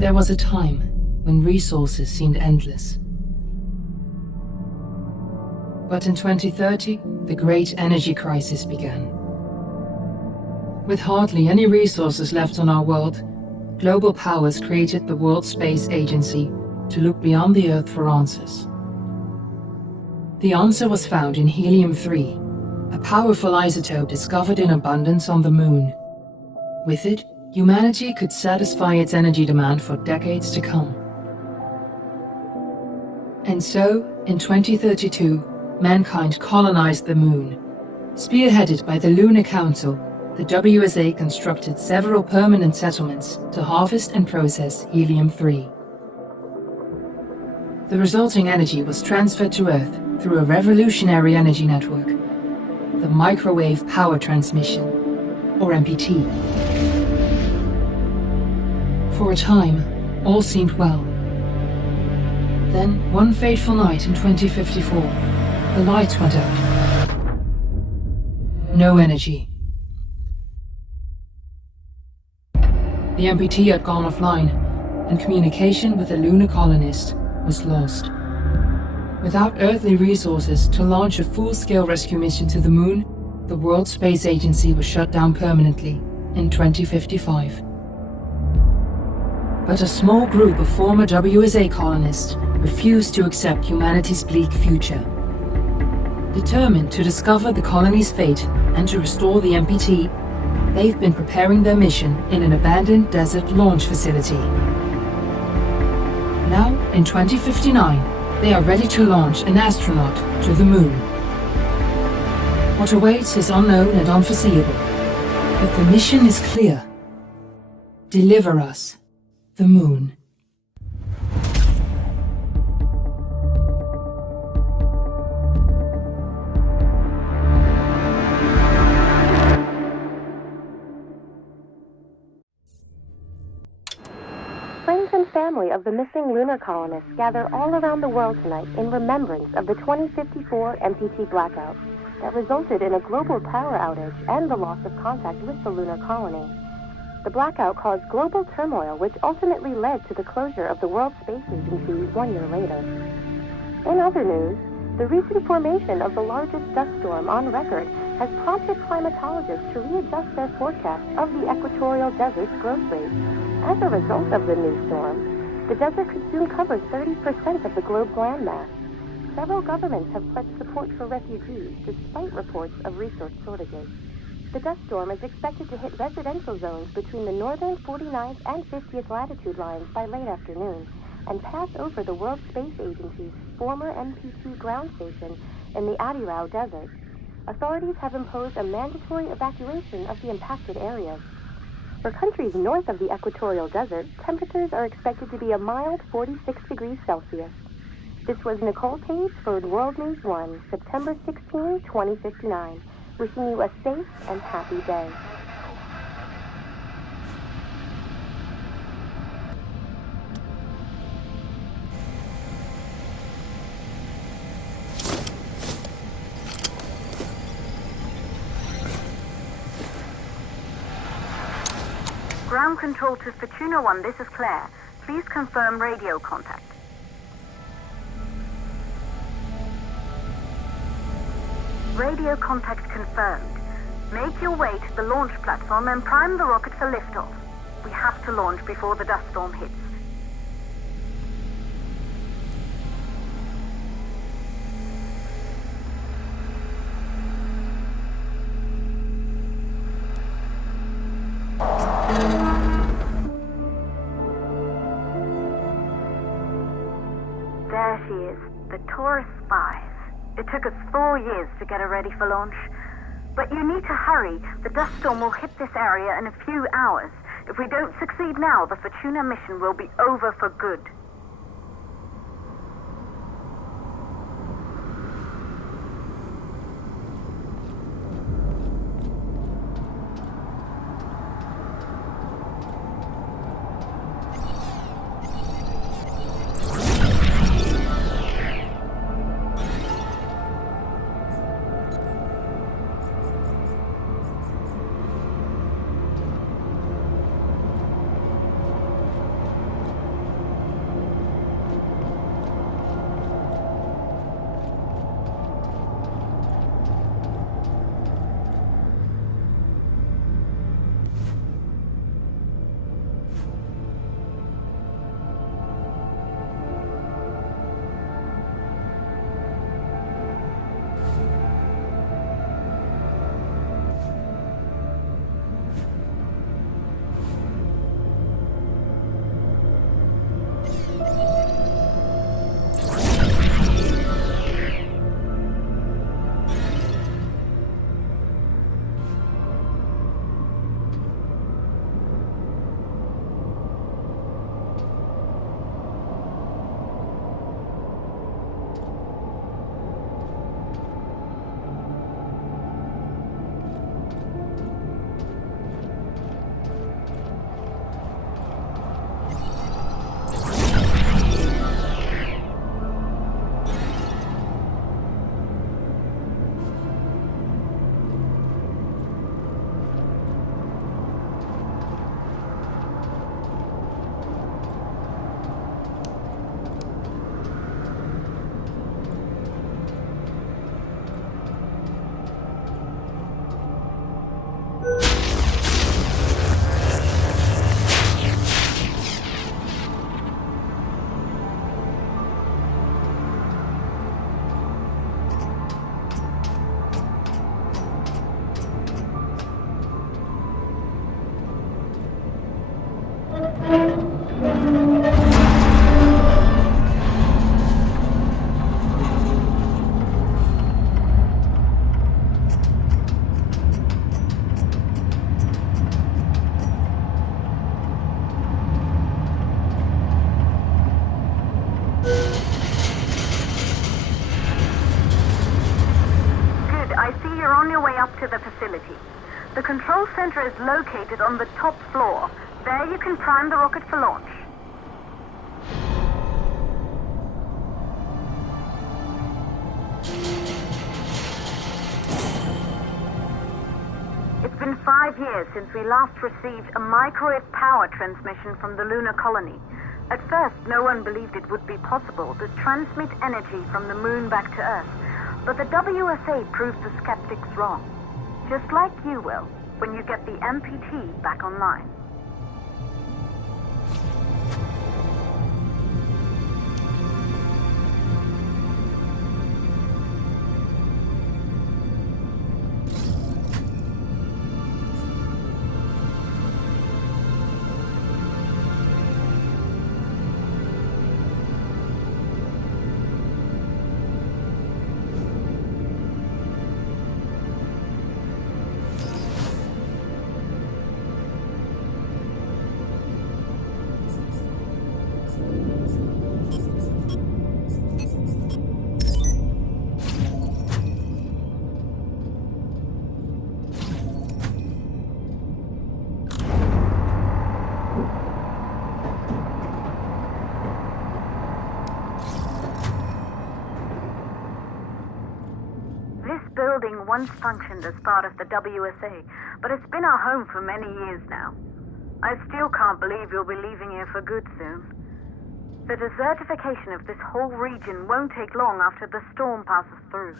There was a time when resources seemed endless. But in 2030, the great energy crisis began. With hardly any resources left on our world, global powers created the World Space Agency to look beyond the Earth for answers. The answer was found in helium-3, a powerful isotope discovered in abundance on the Moon. With it, humanity could satisfy its energy demand for decades to come. And so, in 2032, mankind colonized the Moon. Spearheaded by the Lunar Council, the WSA constructed several permanent settlements to harvest and process helium-3. The resulting energy was transferred to Earth through a revolutionary energy network, the Microwave Power Transmission, or MPT. For a time, all seemed well. Then, one fateful night in 2054, the lights went out. No energy. The MPT had gone offline, and communication with the lunar colonist was lost. Without earthly resources to launch a full-scale rescue mission to the Moon, the World Space Agency was shut down permanently in 2055. But a small group of former WSA colonists refused to accept humanity's bleak future. Determined to discover the colony's fate and to restore the MPT, they've been preparing their mission in an abandoned desert launch facility. Now, in 2059, they are ready to launch an astronaut to the Moon. What awaits is unknown and unforeseeable, but the mission is clear. Deliver us the Moon. Friends and family of the missing lunar colonists gather all around the world tonight in remembrance of the 2054 MPT blackout that resulted in a global power outage and the loss of contact with the lunar colony. The blackout caused global turmoil, which ultimately led to the closure of the World Space Agency 1 year later. In other news, the recent formation of the largest dust storm on record has prompted climatologists to readjust their forecast of the equatorial desert's growth rate. As a result of the new storm, the desert could soon cover 30% of the globe's landmass. Several governments have pledged support for refugees despite reports of resource shortages. The dust storm is expected to hit residential zones between the northern 49th and 50th latitude lines by late afternoon and pass over the World Space Agency's former MPT ground station in the Adirau Desert. Authorities have imposed a mandatory evacuation of the impacted areas. For countries north of the equatorial desert, temperatures are expected to be a mild 46 degrees Celsius. This was Nicole Page for World News 1, September 16, 2059. Wishing you a safe and happy day. Ground control to Fortuna 1, this is Claire. Please confirm radio contact. Radio contact confirmed. Make your way to the launch platform and prime the rocket for liftoff. We have to launch before the dust storm hits. There she is, the Taurus 5. It took us 4 years to get her ready for launch. But you need to hurry. The dust storm will hit this area in a few hours. If we don't succeed now, the Fortuna mission will be over for good. To the facility. The control center is located on the top floor. There you can prime the rocket for launch. It's been 5 years since we last received a microwave power transmission from the lunar colony. At first, no one believed it would be possible to transmit energy from the moon back to Earth, but the WSA proved the skeptics wrong. Just like you will, when you get the MPT back online. Building once functioned as part of the WSA, but it's been our home for many years now. I still can't believe you'll be leaving here for good soon. The desertification of this whole region won't take long after the storm passes through.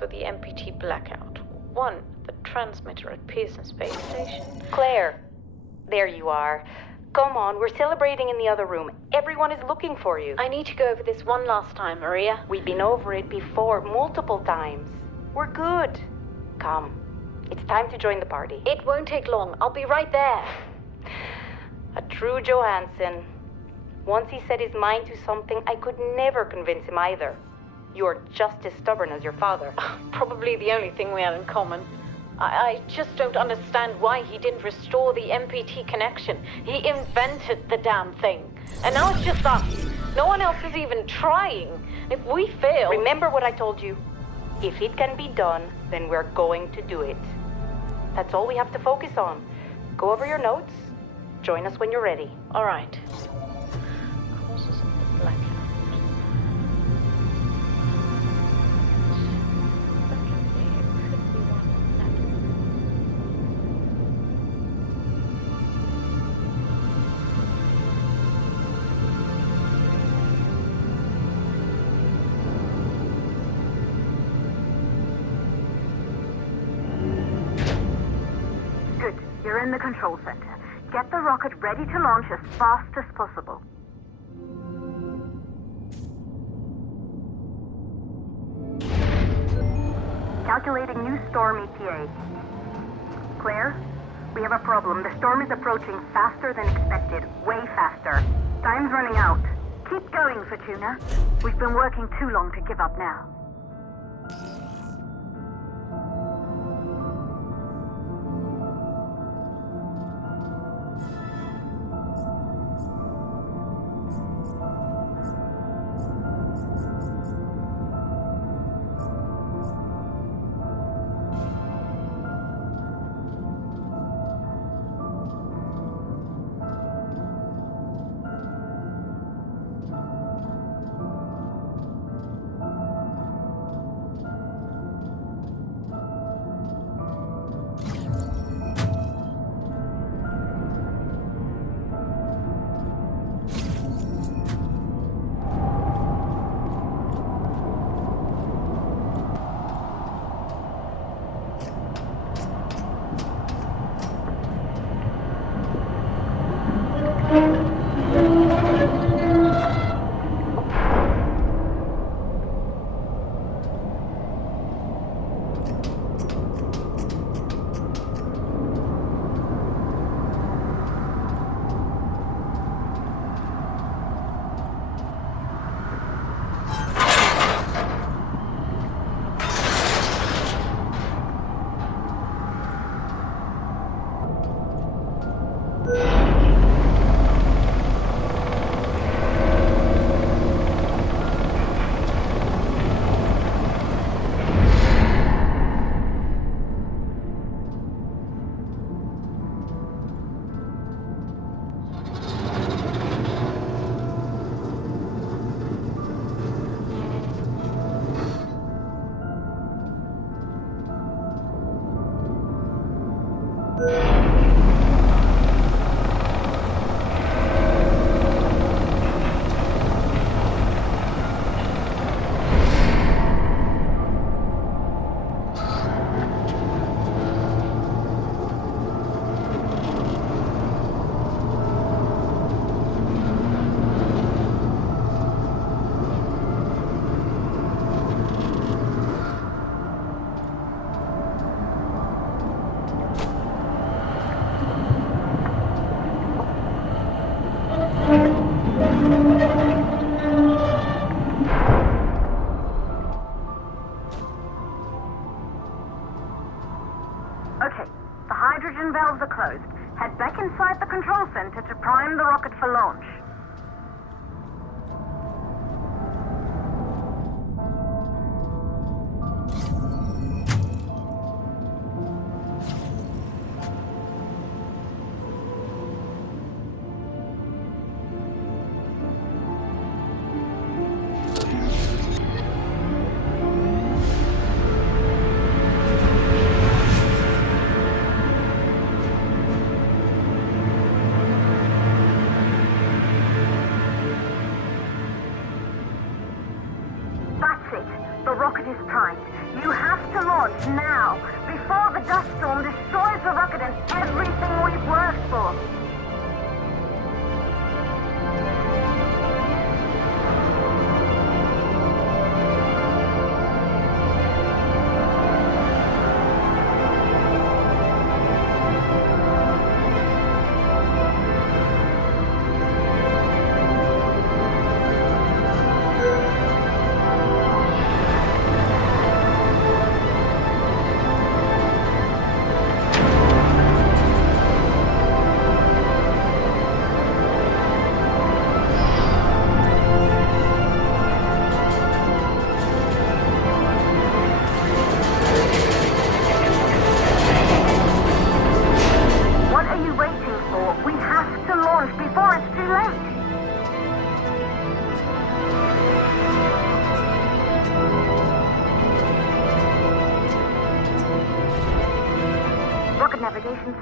For the MPT blackout. 1, the transmitter at Pearson Space Station. Claire, there you are. Come on, we're celebrating in the other room. Everyone is looking for you. I need to go over this one last time, Maria. We've been over it before, multiple times. We're good. Come, It's time to join the party. It won't take long. I'll be right there. A true Johansson. Once he set his mind to something, I could never convince him either. You're just as stubborn as your father. Probably the only thing we have in common. I just don't understand why he didn't restore the MPT connection. He invented the damn thing. And now it's just us. No one else is even trying. If we fail... Remember what I told you. If it can be done, then we're going to do it. That's all we have to focus on. Go over your notes. Join us when you're ready. All right. Causes of the blackout. Secondly, it could be one Good. You're in the control center. Get the rocket ready to launch as fast as possible. Calculating new storm ETA. Claire, we have a problem. The storm is approaching faster than expected. Way faster. Time's running out. Keep going, Fortuna. We've been working too long to give up now. Okay, the hydrogen valves are closed. Head back inside the control center to prime the rocket for launch. That's it. The rocket is primed. You have to launch now, before the dust storm destroys the rocket and everything we've worked for.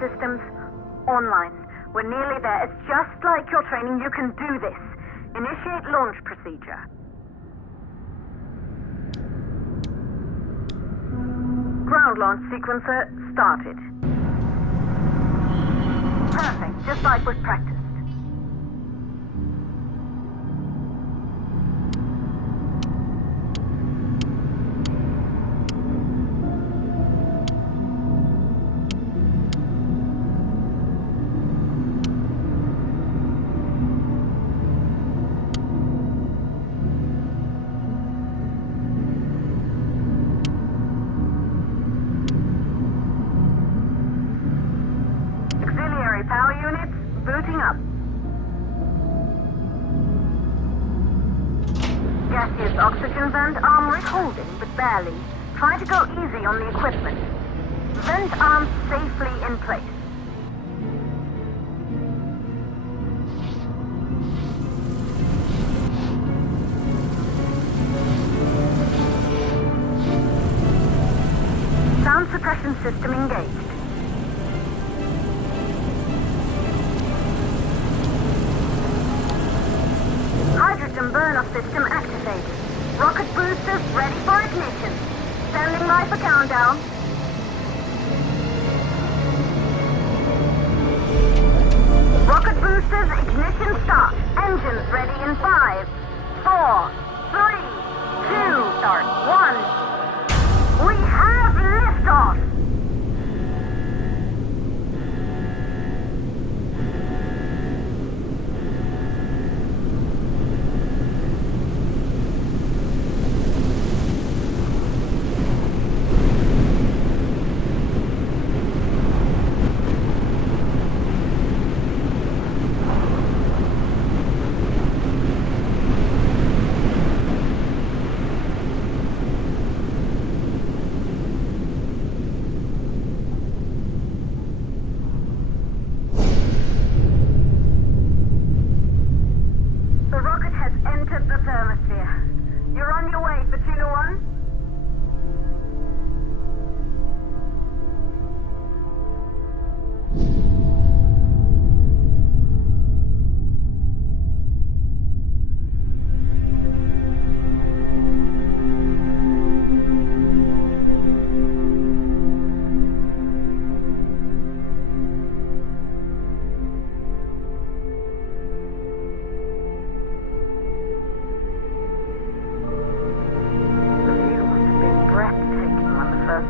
systems online. We're nearly there. It's just like your training. You can do this. Initiate launch procedure. Ground launch sequencer started. Perfect, just like we've practiced. Power units, booting up. Gaseous oxygen vent armor is holding, but barely. Try to go easy on the equipment. Vent arms safely in place. Sound suppression system engaged. Hydrogen burn-off system activated. Rocket boosters ready for ignition. Standing by for countdown. Rocket boosters ignition start. Engines ready in 5, 4, 3, 2, start 1. We have liftoff!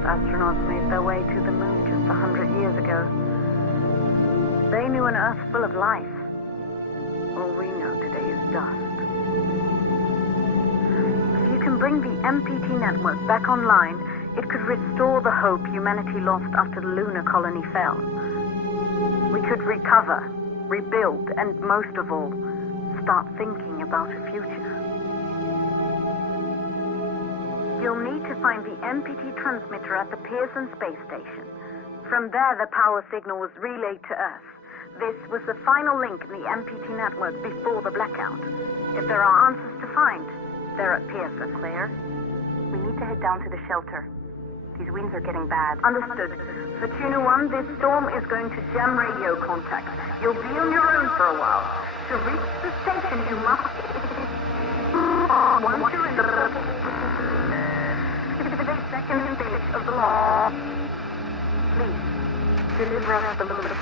Astronauts made their way to the moon just 100 years ago. They knew an Earth full of life. All we know today is dust. If you can bring the MPT network back online, it could restore the hope humanity lost after the lunar colony fell. We could recover, rebuild, and most of all, start thinking about a future. You'll need to find the MPT transmitter at the Pearson space station. From there, the power signal was relayed to Earth. This was the final link in the MPT network before the blackout. If there are answers to find, they're at Pearson. Claire, we need to head down to the shelter. These winds are getting bad. Understood. For Tuna 1, this storm is going to jam radio contacts. You'll be on your own for a while. To reach the station, you must... Once you're in the... the second stage of the law. Please, deliver us the moon.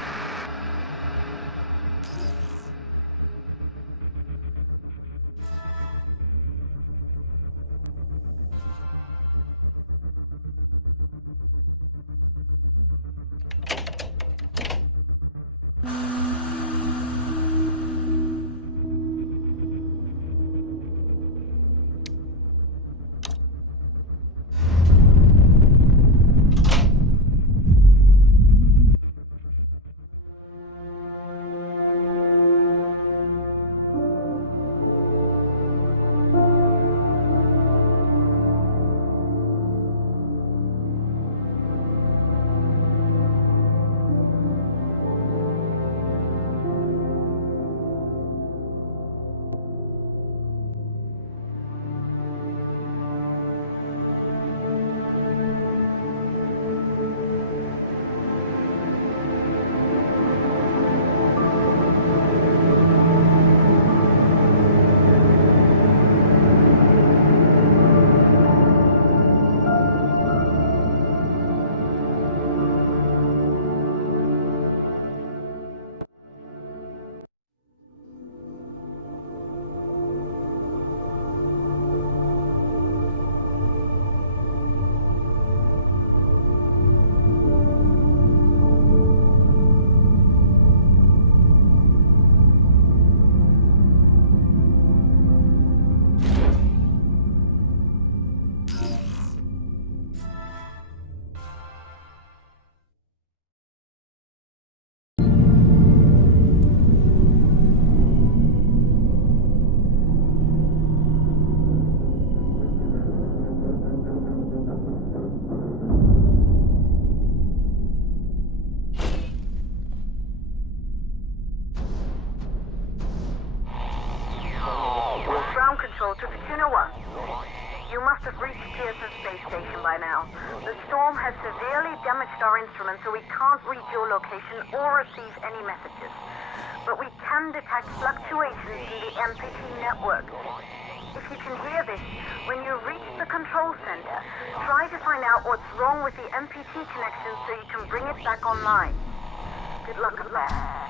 You know what? You must have reached Pearson Space Station by now. The storm has severely damaged our instruments, so we can't read your location or receive any messages. But we can detect fluctuations in the MPT network. If you can hear this, when you reach the control center, try to find out what's wrong with the MPT connection so you can bring it back online. Good luck at that.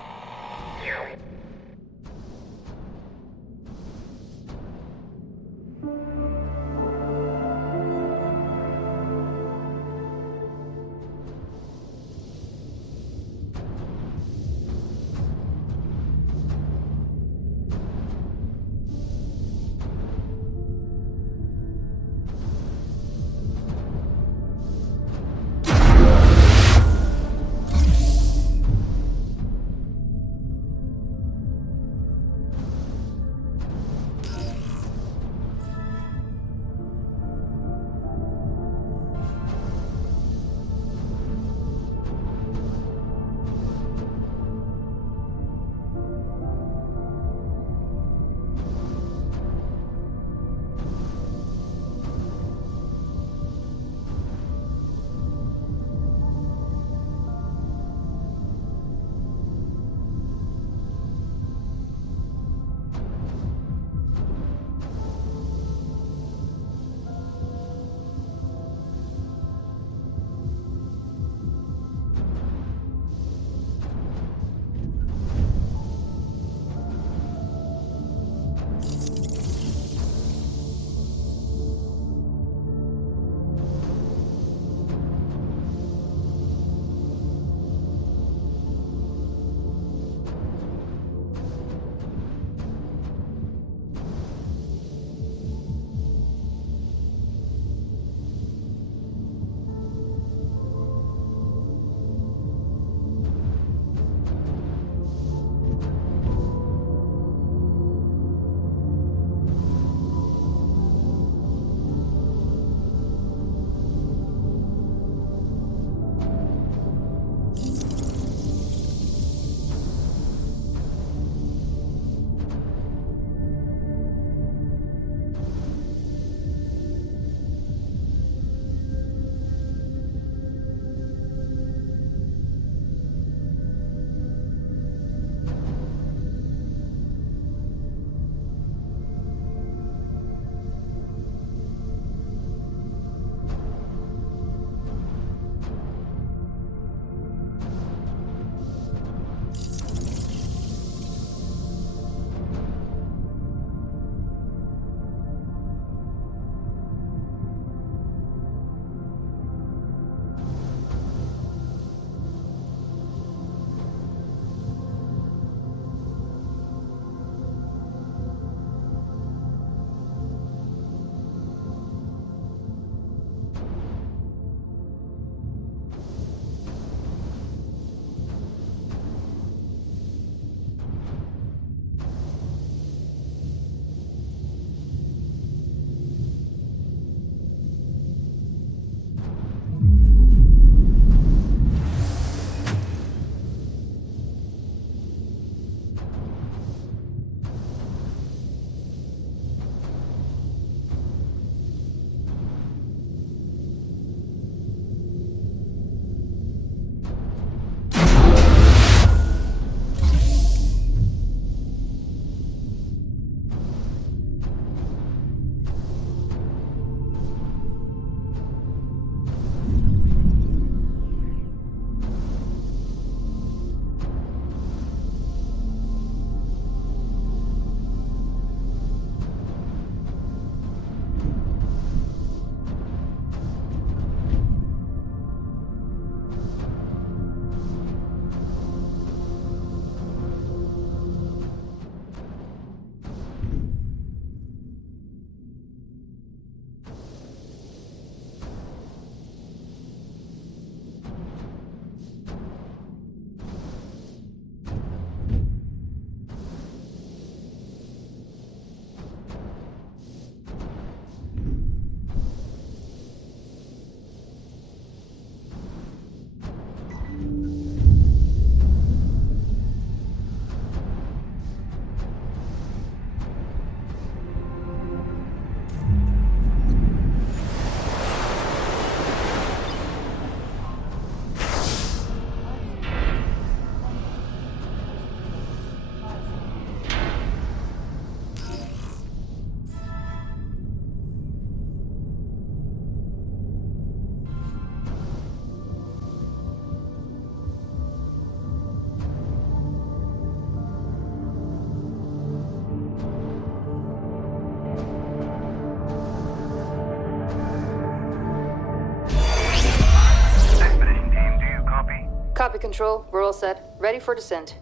Control. We're all set. Ready for descent.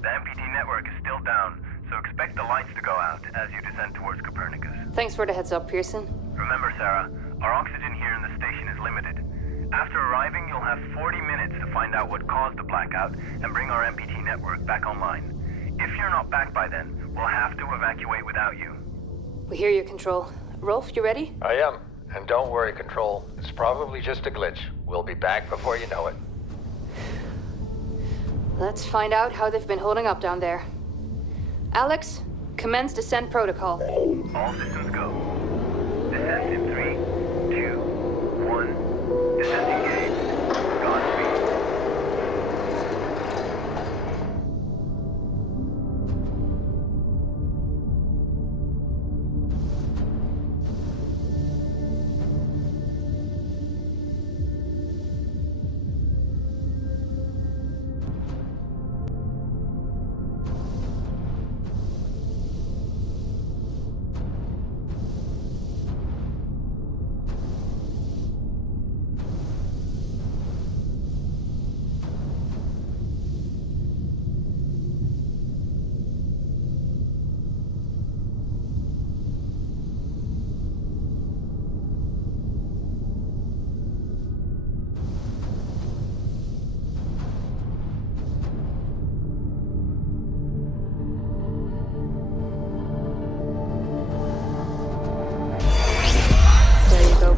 The MPT network is still down, so expect the lights to go out as you descend towards Copernicus. Thanks for the heads up, Pearson. Remember, Sarah, our oxygen here in the station is limited. After arriving, you'll have 40 minutes to find out what caused the blackout and bring our MPT network back online. If you're not back by then, we'll have to evacuate without you. We hear you, Control. Rolf, you ready? I am. And don't worry, Control. It's probably just a glitch. We'll be back before you know it. Let's find out how they've been holding up down there. Alex, commence descent protocol. All systems go. Descent in 3, 2, 1. Descent engaged. Godspeed.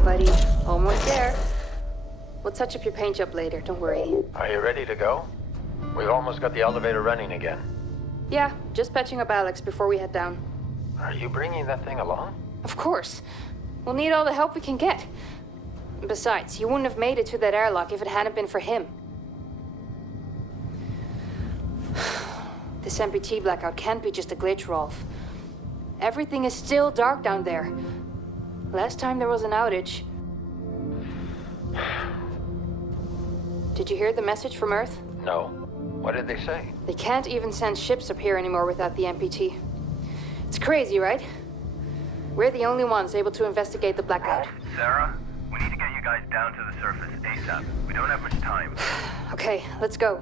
Buddy, almost there. We'll touch up your paint job later, don't worry. Are you ready to go? We've almost got the elevator running again. Yeah, just patching up Alex before we head down. Are you bringing that thing along? Of course. We'll need all the help we can get. Besides, you wouldn't have made it to that airlock if it hadn't been for him. This MPT blackout can't be just a glitch, Rolf. Everything is still dark down there. Last time there was an outage. Did you hear the message from Earth? No. What did they say? They can't even send ships up here anymore without the MPT. It's crazy, right? We're the only ones able to investigate the blackout. Sarah, we need to get you guys down to the surface ASAP. We don't have much time. Okay, let's go.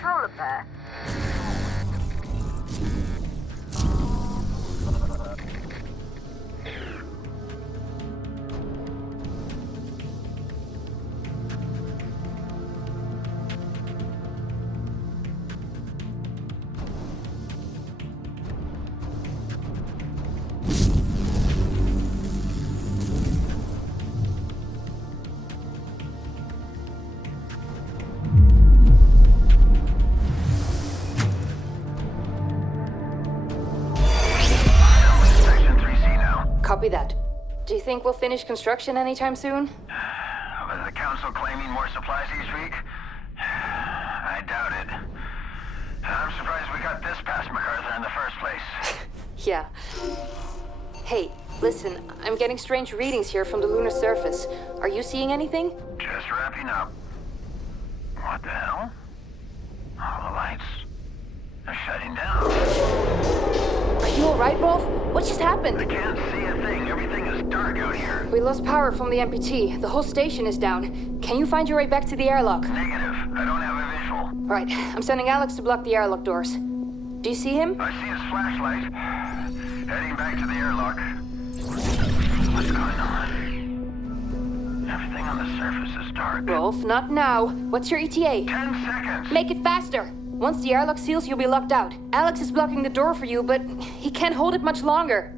control up there? Copy that. Do you think we'll finish construction anytime soon? Was the council claiming more supplies each week? I doubt it. I'm surprised we got this past MacArthur in the first place. Yeah. Hey, listen, I'm getting strange readings here from the lunar surface. Are you seeing anything? Just wrapping up. What the hell? All the lights are shutting down. Are you alright, Rolf? What just happened? I can't see a thing. Everything is dark out here. We lost power from the MPT. The whole station is down. Can you find your way back to the airlock? Negative. I don't have a visual. Right. I'm sending Alex to block the airlock doors. Do you see him? I see his flashlight. Heading back to the airlock. What's going on? Everything on the surface is dark. Rolf, not now. What's your ETA? 10 seconds. Make it faster. Once the airlock seals, you'll be locked out. Alex is blocking the door for you, but he can't hold it much longer.